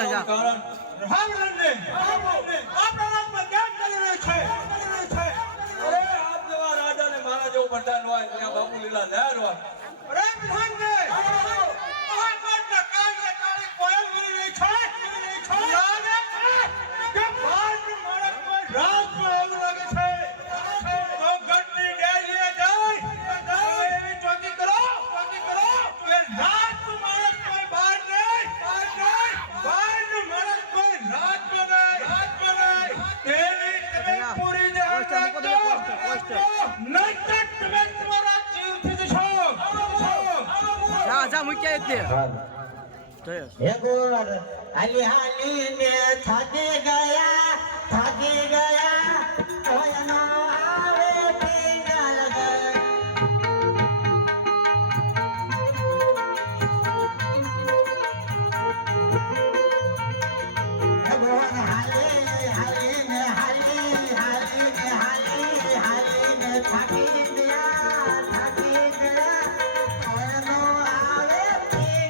કરતા જા કારણ રામરણને આપણા રાજમાં કેમ કરી રહ્યો છે અરે આપ જેવા રાજાને મારા જેવું પ્રધાન હોય ત્યાં બાપુ લીલા લહેર હોય અરે પ્રધાનને મહાકાળના કાળને કાળે કોયલ મરી રહી છે લાગે કે ભારતનો માણસ કોઈ રાજમાં એવું લાગે છે તો ગઢની ડેરીએ જાય એવી ચોકી કરો કે રાજનો માણસ કોઈ બહાર નહીં બહારનો માણસ કોઈ રાજમાં નહીં તેની તમે પૂરી ધ્યાન રાખજો નહીંતર તમે તમારા જીવથી જશો જા જા મૂક્યા તે હે ગોર હાલી હાલી ને થાકી ગયા કોઈ નો આવે પિંગલ હે ગોર હાલી હાલી ને થાકી ગયા કોઈ નો આવે પિંગલ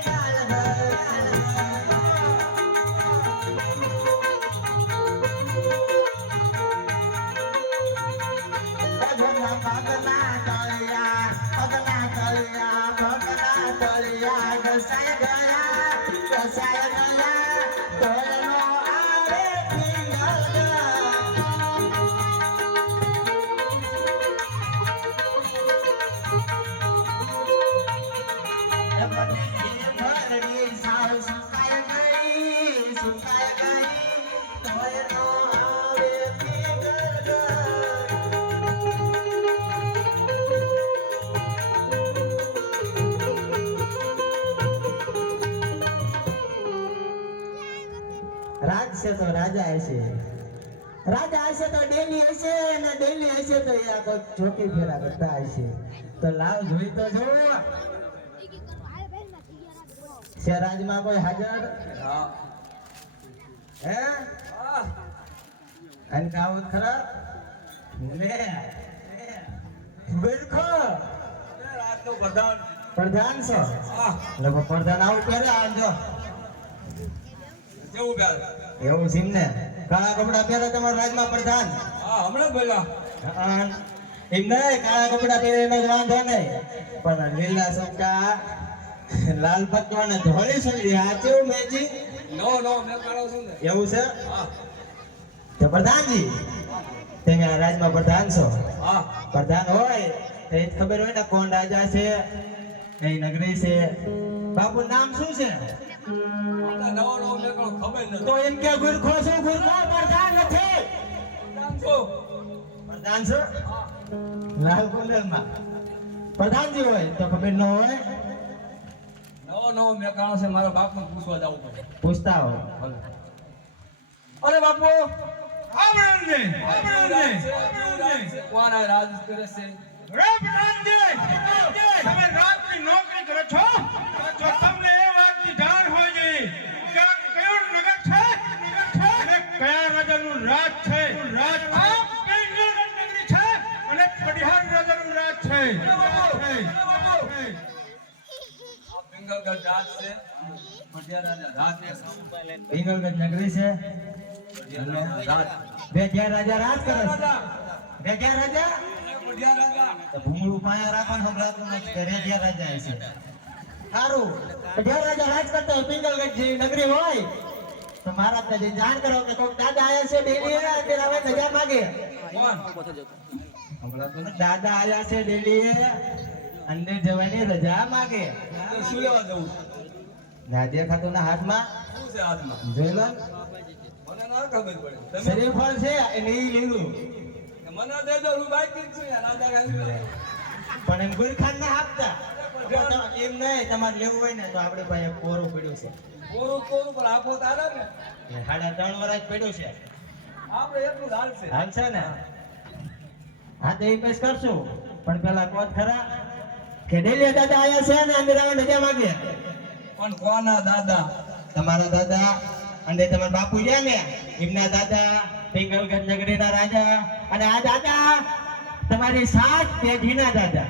રાજ છે તો રાજા હશે તો ડેલી હશે અને ડેલી હશે તો એ આખો ચોકી ફેરા કરતા હશે તો લાવ જોઈ તો જો છે રાજમાં કોઈ હાજર હે અને કાવત ખરા લે બિલખો રાજનો પ્રધાન પ્રધાન છો લોકો પ્રધાન આવું પહેરે આવજો કેવું બેલ એવું છે ને કાળા કપડા પહેરે તમારા રાજમાં પ્રધાન હમણાં બોલ્યા એમ નહીં કાળા કપડા પહેરે એનો જ વાંધો નહીં પણ લીલા સોકા લાલ પટ્ટો ને ધોળી સુંદી આ કેવું મેચી નો મેં કાઢો છું ને એવું છે તો પ્રધાનજી તમે આ રાજમાં પ્રધાન છો પ્રધાન હોય તો એ જ ખબર હોય ને કોણ રાજા છે કઈ નગરી છે બાપુ નામ શું છે નવો મેં કાઢો ખબર નથી તો એમ કે ગુરખો છું ગુરખો પ્રધાન નથી પ્રધાન છો લાલ કુંડલમાં પ્રધાનજી હોય તો ખબર ન હોય નવો મેં કાઢો છે મારા બાપને પૂછવા જવું પડે પૂછતા હો અરે બાપુ આવરણને કોણ આ રાજ કરે છે તમે રાજની નોકરી કરો છો તો તમને એ વાતની જાણ હોય છે કે આ કયું નગર છે અને કયા રાજાનું રાજ છે રાજ પિંગલગઢ નગરી છે અને પડિહાર રાજાનું રાજ છે પિંગલગઢ રાજ છે પડિહાર રાજા રાજ છે પિંગલગઢ નગરી છે બે જ્યાં રાજા રાજ કરે છે બે જ્યાં રાજા પડિહાર રાજા તો ભૂંગળું પાયા રાખવાનું સંભળાતું નથી કે રેડિયા રાજા છે સારું જ્યાં રાજા રાજ કરતા હોય પિંગલગઢ જેવી નગરી હોય તો મારા ત્યાં જઈને જાણ કરો કે કોઈક દાદા આયા છે ડેલી અત્યારે હવે નજા માગે કોણ સંભળાતું નથી દાદા આયા છે ડેલી અંદર જવાની રજા માગે શું લેવા જવું ના દેખાતું ના હાથમાં શું છે હાથમાં જોઈ લો મને ના ખબર પડે તમે શરીર ફળ છે એને ઈ લીધું મને દે દો હું બાઈક છું યાર રાજા ગાંધી પણ એમ ગુરખાન ના આપતા એમ નહીં તમારે લેવું હોય ને તો આપણે પાસે કોરું પડ્યું છે કોરું પણ આપો તારે ને 3.5 વર્ષ પડ્યું છે આપણે એટલું જ હાલશે હાલશે ને હા તો એ પેશ કરશું પણ પેલા કોત ખરા કે ડેલી દાદા આયા છે ને અંદર આવે નજા માગે પણ કોના દાદા તમારા દાદા અને તમારા બાપુ રહ્યા ને એમના દાદા પિંગલગઢ નગરીના રાજા અને આ દાદા તમારી 7 પેઢીના દાદા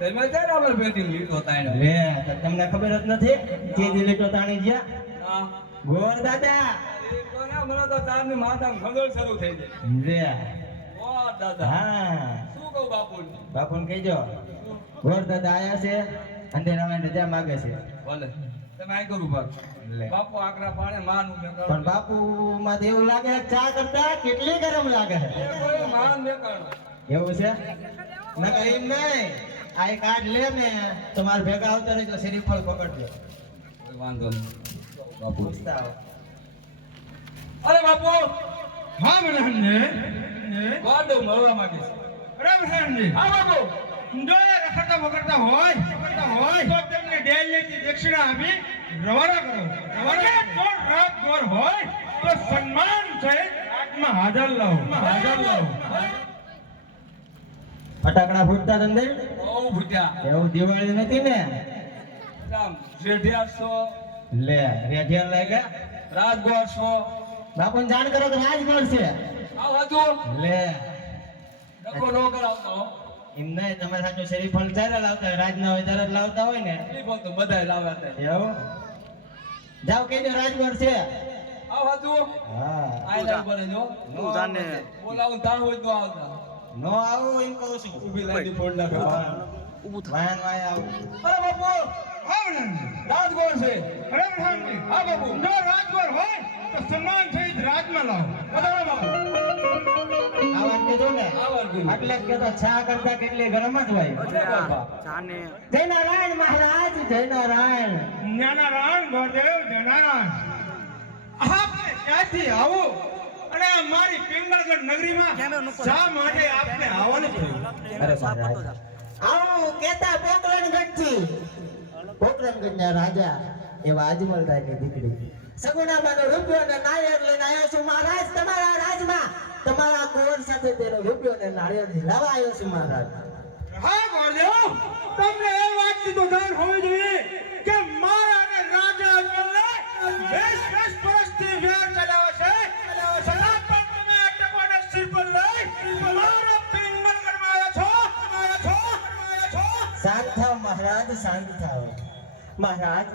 તમે ક્યારે અમાર પેટી લીધો તાણે લે તો તમને ખબર જ નથી કે લીટો તાણી ગયા હા ગોર દાદા એ કોના મને તો તારની માથામાં ખંડોળ શરૂ થઈ જાય. લે ઓ દાદા હા શું કહું બાપુને? બાપુને કહેજો ગોર દાદા આયા છે અંધેરામાં રજા માંગે છે. ભલે તમે આ કરું ભાગ લે બાપુ આકરા પાડે માનું મેં પણ બાપુ માં એવું લાગે છે ચા કરતા કેટલી ગરમ લાગે છે. એ કોઈ માન મેં કરણો. એવું છે નકર એમ નહીં આ એક કાર્ડ લે ને તમારે ભેગા આવતા રહેજો શ્રીફળ પકડજો. કોઈ વાંધો નહીં બાપુ. પૂછતા આવો. અરે બાપુ હા બરાબર વાડો મળવા માંગે છે. બરાબર હા બાપુ જો એ રખડતા વગડતા હોય તો તેમને ડેલીની દક્ષિણા આપી રવાના કરો. અને જો રાત ગોર હોય તો સન્માન સહિત આત્મા હાજર લાવો. ફટાકડા ફૂટતા તમને બહુ ભૂત્યા એવું દિવાળી નથી ને રામ જેઠિયાસો લે રેડિયા લાગ્યા રાજગોળસો બાપુને જાણ કરો કે રાજગોળ છે. આ હતું લે ડકો નો કરાવતો એમ નહીં તમે સાચું શ્રીફળ ત્યારે લાવતા હોય રાજ ના હોય ત્યારે જ લાવતા હોય ને એ પણ તો બધાય લાવ્યા હતા. એવું જાઓ કહેજો રાજગોળ છે. આ હતું હા આયલા બને જો તું જાને. બોલાવું તાણ હોય તો આવતા નો આવો એમ કહું છું ઊભી લાઈન ફોડ નાખો. ઊભું થા. વાયન વાય આવું અરે બાપુ હા બરાબર રાજગોળ છે. બરાબર હા બાપુ જો રાજગોર હોય તો સન્માન સહિત રાજમાં લાવો. બતાવો બાપુ આવાજ કીધું ને આવા કીધું. એટલે જ કહેતો ચા કરતા કેટલી ગરમ જ હોય. જાને. જય નારાયણ મહારાજ જય નારાયણ. જ્ઞાનારાયણ ગુરુદેવ જ્ઞાનારાયણ આપને ક્યાંથી આવો અને આ મારી પિંગળગઢ નગરીમાં કેમેરો નુકસાન. શા માટે આપને આવવાનું થયું? અરે મહારાજ આવું કેતા પોકરણગઢથી પોકરણગઢના રાજા એવા અજમલરાયની દીકરી સગુણામાંનો રૂપિયો અને નાળિયેર લઈને આવ્યો છું મહારાજ તમારા રાજમાં તમારા કુંવર સાથે તેનો રૂપિયો અને નાળિયેર લાવવા આવ્યો છું મહારાજ. હા ગુરુદેવ તમને એ વાતની તો જાણ હોવી જોઈએ કે મારા અને રાજા અજમલને 20 વર્ષથી વેર ચલાવે છે. છતાં પણ તમે આ ટકોરના સિર પર લઈ મારા પિંગળગઢમાં આવ્યા છો. શાંત થાવ મહારાજ શાંત થાવ. મહારાજ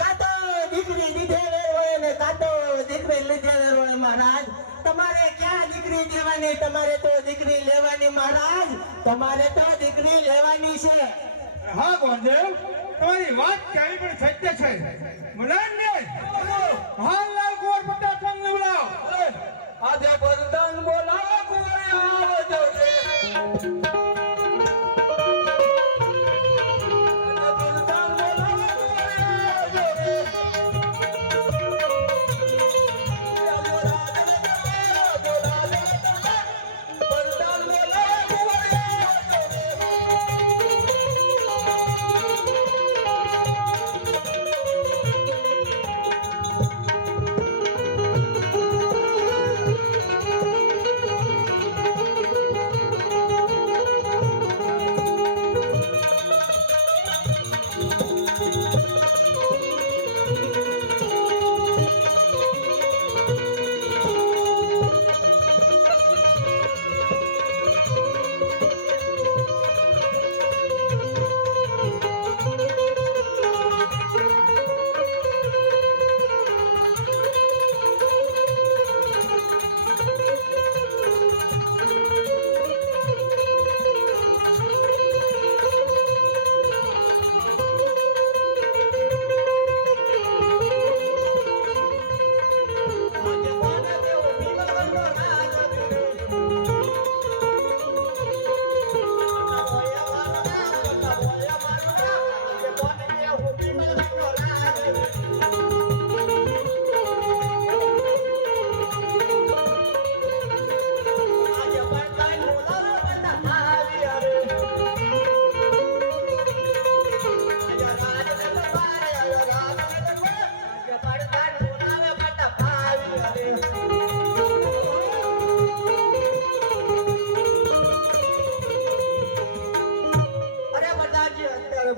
કાતો દીકરી લીધેલી હોય ને કાતો દીકરી લીધેલી હોય મહારાજ. તમારે ક્યાં દીકરી દેવાની? તમારે તો દીકરી લેવાની મહારાજ. તમારે તો દીકરી લેવાની છે. હા ગુરુદેવ તમારી વાત ક્યાંય પણ સત્ય છે. મુલાંડે હાલ લાલ કુંવર પટ્ટા તમને બોલાવો. આજે પરદાન બોલાવો કોઈ આવજો રે.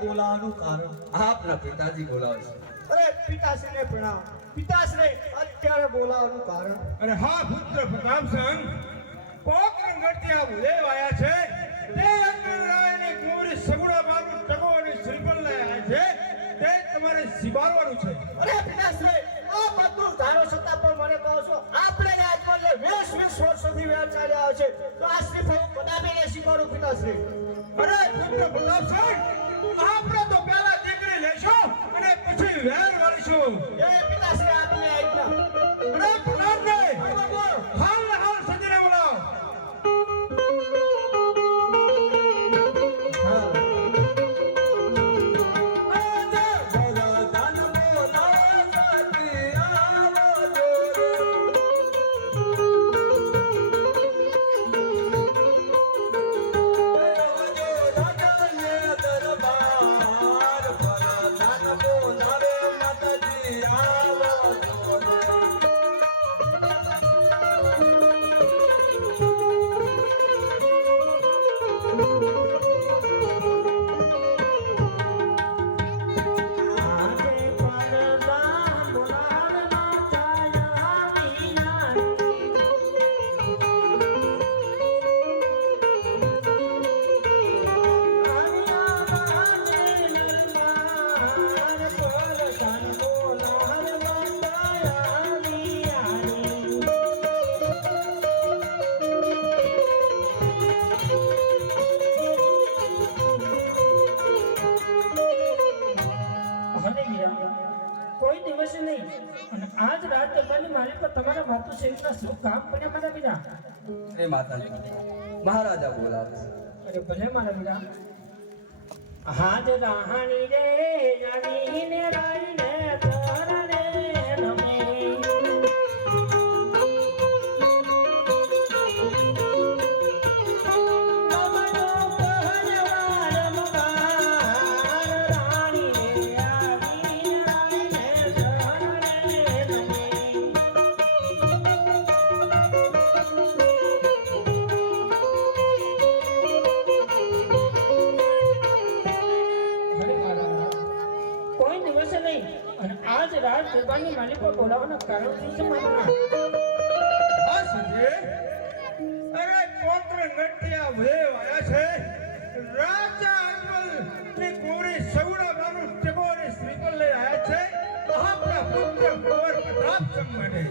બોલાવાનું કારણ? આપના પિતાજી બોલાવે છે. અરે પિતાશ્રીને પ્રણામ. પિતાશ્રી અત્યારે બોલાવાનું કારણ? અરે હા પુત્ર પ્રતાપસિંહ પોકરણગઢથી આ ભુદેવ આવ્યા છે. તે અજમલરાયની કુંવરી સગુણાબાનું ટકો અને શ્રીફળ લઈ આવ્યા છે. તે તમારે સ્વીકારવાનું છે. અરે પિતાશ્રી આ બધું ધારો છતાં પણ મને કહો છો આપણે રાજમહેલ 20 વર્ષોથી વેર ચાલ્યા છે તો આ શ્રીફળ બનાવીને શીખવાડું પિતાશ્રી. અરે પુત્ર પ્રતાપસિંહ આપણે તો પહેલા દીકરી લેશું અને પછી વેર વાળીશું. એ પિતાશ્રી આપને આજ્ઞા. અરે પ્રતાપસિંહ હાલ ને હાલ સજીને બોલાવો. કોઈ દિવસ નહીં અને આજ રાત દરબારની મારી પર તમારા માતુ સેવકના શું કામ પડ્યા મારા બીરા? એ માતાજી મહારાજા બોલાવે છે. અરે ભલે મારા બીરા. હાજ રાહાણી રે જાની ને રાઈ ને તરને નમે રાજ દરબારની માલિક પર બોલાવવાના કારણ શું છે મારા? હા સંજય. અરે કોત્ર નટિયા વેવ આયા છે. રાજા અજમલ ની કોરી સૌડા માનું ટકોરે શ્રીફળ લઈ આયા છે. આપણા પુત્ર કુંવર પ્રતાપસિંહ માટે.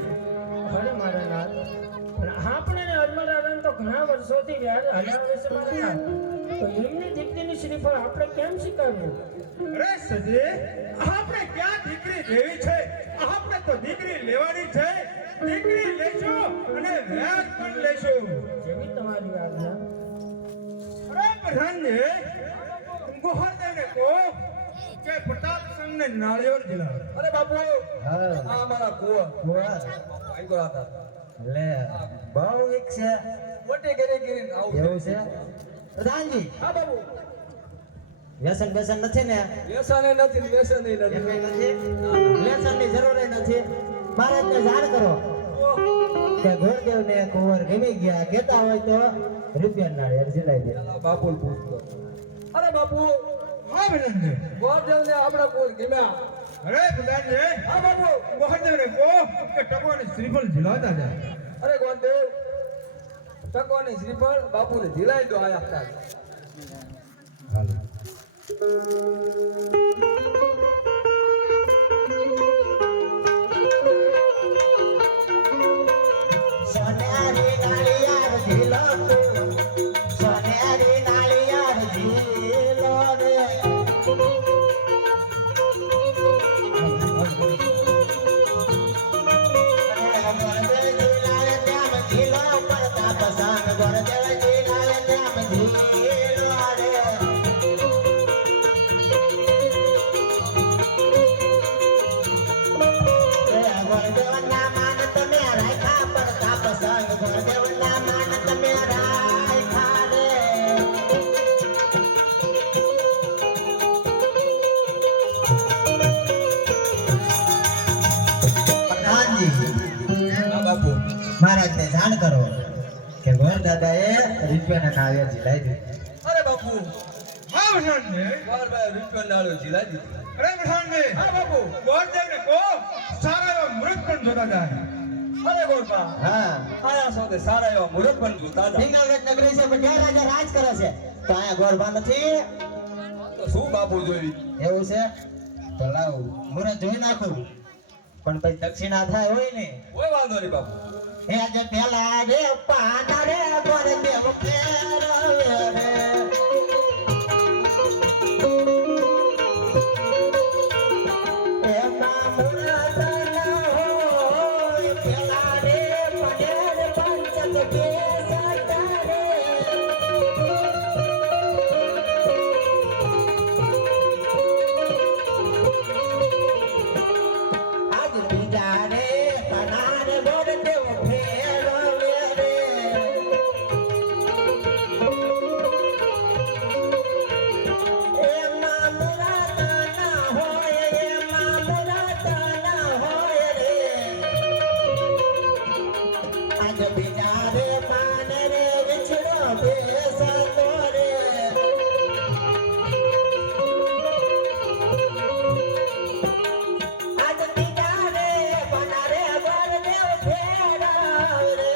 અરે મારા લાલ પણ આપણે અજમલ રાજાને તો ઘણા વર્ષોથી વ્યાજ હલાવે છે મારા લાલ. તો એમની દીકરીની શ્રીફળ આપણે કેમ શીખવ્યું? અરે સંજય આપણે ક્યાં દીકરી લેવી છે? આપણે તો દીકરી લેવાની છે. દીકરી લેશું અને વ્યાજ પણ લેશું. જેવી તમારી આજ્ઞા. અરે પ્રધાનજી ગોહરદેવને કહો કે પ્રતાપસિંહ ને નાળિયેર જિલ્લા. અરે બાપુ હા આ અમારા કુંવર બોલા આઈકો હતા લે બહુ એક છે મોટી કરી કરીને આવું એવું છે પ્રધાનજી. હા બાપુ વ્યસન વ્યસન નથી ને? વ્યસને નથી વ્યસને એમ નથી. કઈ નથી. વ્યસનની જરૂર નથી. મહારાજને જાણ કરો કે ઘોડદેવ ને કુંવર ગમી ગયા કહેતા હોય તો રૂપિયા નાળિયેર ઝીલાઈ દે. બાપુ પૂછતો અરે બાપુ હા પ્રધાનજી. ગોરદેવ ને આપણા કોણ ગમ્યા? અરે પ્રધાનજી હા બાપુ ગોહરદેવને કહો કે ટકોને શ્રીફળ ઝીલાવતા જાય. અરે ગોરદેવ ટકોની શ્રીફળ બાપુને ઝીલાઈ દો આયા હતા. સોનેરી નાળિયેર ઝીલો સોનેરી નાળિયેર ઝીલો રે મહારાજને જાણ કરો કે ગોર દાદાએ રૂપિયાના નાળિયેર ઝીલાઈ દીધું. અરે બાપુ હા પ્રધાનજી. ગોરભાઈ રૂપિયા નાળો ઝીલાઈ દીધું. અરે પ્રધાનજી હા બાપુ ગોહરદેવને કહો સારા એવા મૃત પણ જોતા જાય. અરે ગોરભા હા આયા સાથે સારા એવા મુહૂર્ત પણ જોતા હતા. પિંગલગઢ નગરી છે પણ ત્યાં રાજા રાજ કરે છે તો અહીંયા ગોરબા નથી. તો શું બાપુ જોઈ? એવું છે તો લાવ મુરત જોઈ નાખું. પણ પછી દક્ષિણા થાય હોય ને કોઈ વાંધો નહીં બાપુ. હે જે પેલા રે પાના રે ગોર દેવ ફેરવે રે એ મામુરા તના હોય પેલા રે પનેર પંચત કે સતારે આજ બીજા રે પનાર ગોર દેવ ફેરવે રે એ મામુરા તના હોય રે આજ બીજા રે પાન રે વિછડો બેસતો રે આજ બીજા રે પાન રે ગોર દેવ ફેરવ રે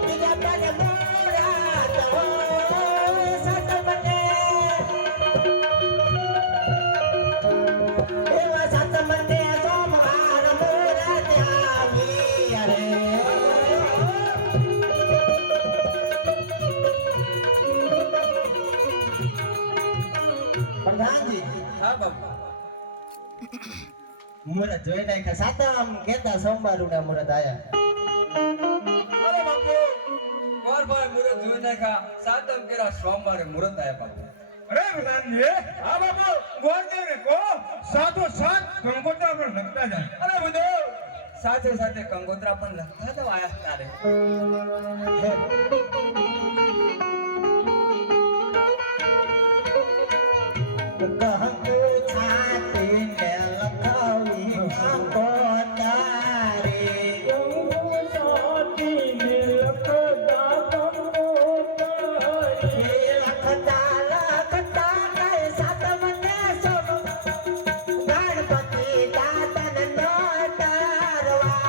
બીજા પાન મોરા તો સત બને એવા સત બને સોમવાર મોરા આવી રે પ્રધાનજી હા બાપુ. મુરત જોઈ નાખ્યા સાતમ કેતા સોમવાર ઉડા મુરત આયા અરે બાપુ, ગોરભાઈ મુરત જોઈ નાખ્યા. સાતમ કેરા સોમવારે મુરત આયા બાપુ. અરે પ્રધાનજી, હા બાપુ, ગોરદેવને કહો સાતો સાત ગણગોત્રા પર લખતા જાય. અરે બધું સાથે સાથે કંગોત્રા પણ લખતા તો આયા તારે. કહું છાતી ને લખાવી આંખો તારી લખતા લખતા કઈ સાતમ ને સોમ ગણપતિ દાતન નો તારવા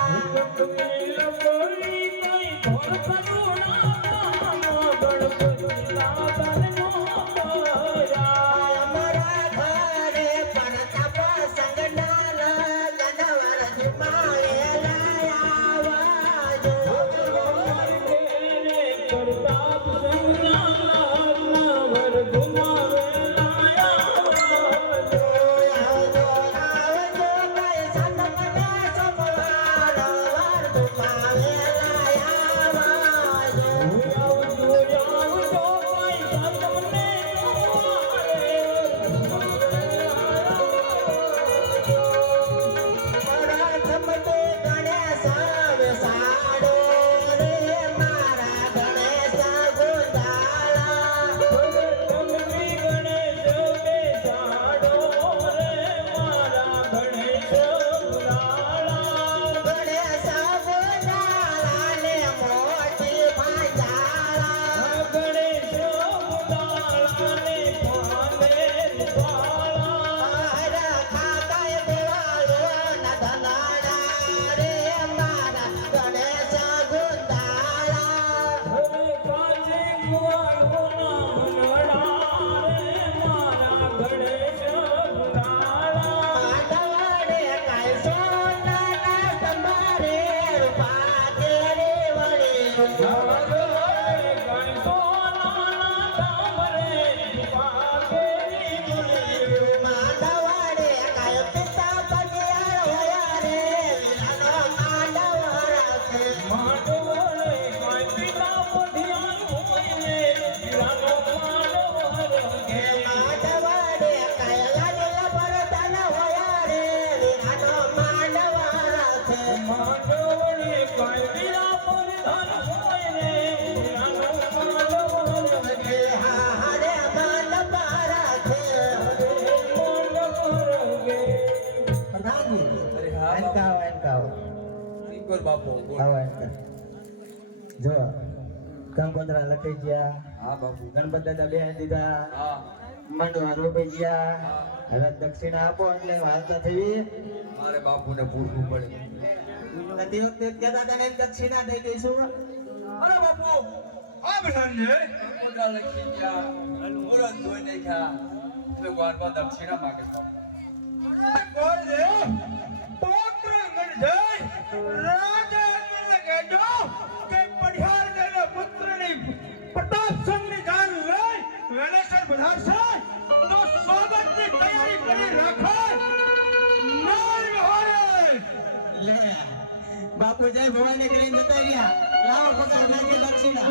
અમારા ઘરે પરતાપ સંગડાલા જનવર જીમાયેલા આવાજો આવજો આવજો કઈ સાતમ ને સોમવાર વાર ઘુમાવેલા આવાજો પ્રથમતે ગણેશ સાડો રે મારા ગણેશ ગોદાળા ગણેશ ગોદાળા ને મોટી ભાંજાળા હર ખાતાય દેવાળો ના ધનાળા રે મારા ગણેશ ગોદાળા માંડવાડે કાય સોનાના તમારે રૂપા તેરે વળી માંડવાડે કાય પિતા પગિયાર હોયા રે વિરાનો માંડવ રાખે હે માંડવાડે કાય લાડલા બરતન હોયા રે વિરાનો માંડવ રાખે હે હા રે માંડવ રાખે પ્રધાનજી અરે હા એનકાવ એનકાવ શીખર બાપુ બોલ. આવો એનકાવ જો કંકોત્રા લખી ગયા હા બાપુ. ગણપત દાદા બે દીધા હા મંડવા રોપાઈ ગયા હવે દક્ષિણા આપો એટલે વાર્તા થઈ મારે બાપુને પૂછવું પડે. તે વખતે કહેતા હતા ને દક્ષિણા દઈ દઈશું અરે બાપુ, આ પ્રધાનજી મોટા લખી ગયા મુરત ધોઈ નાખ્યા હવે ગોળમાં દક્ષિણા માંગે છે બોલ દે પુત્ર ગણજય રાજા મને કહેજો કે પઢિયાર દેના પુત્રની પ્રતાપ સંગની જાન લઈ વેલેશ્વર પધારશે તો સ્વાગતની તૈયારી કરી રાખો નહીં હોય લે બાપુ જય ભવાની કરીને જતા રહ્યા લાવો પગાર નાખી દક્ષિણા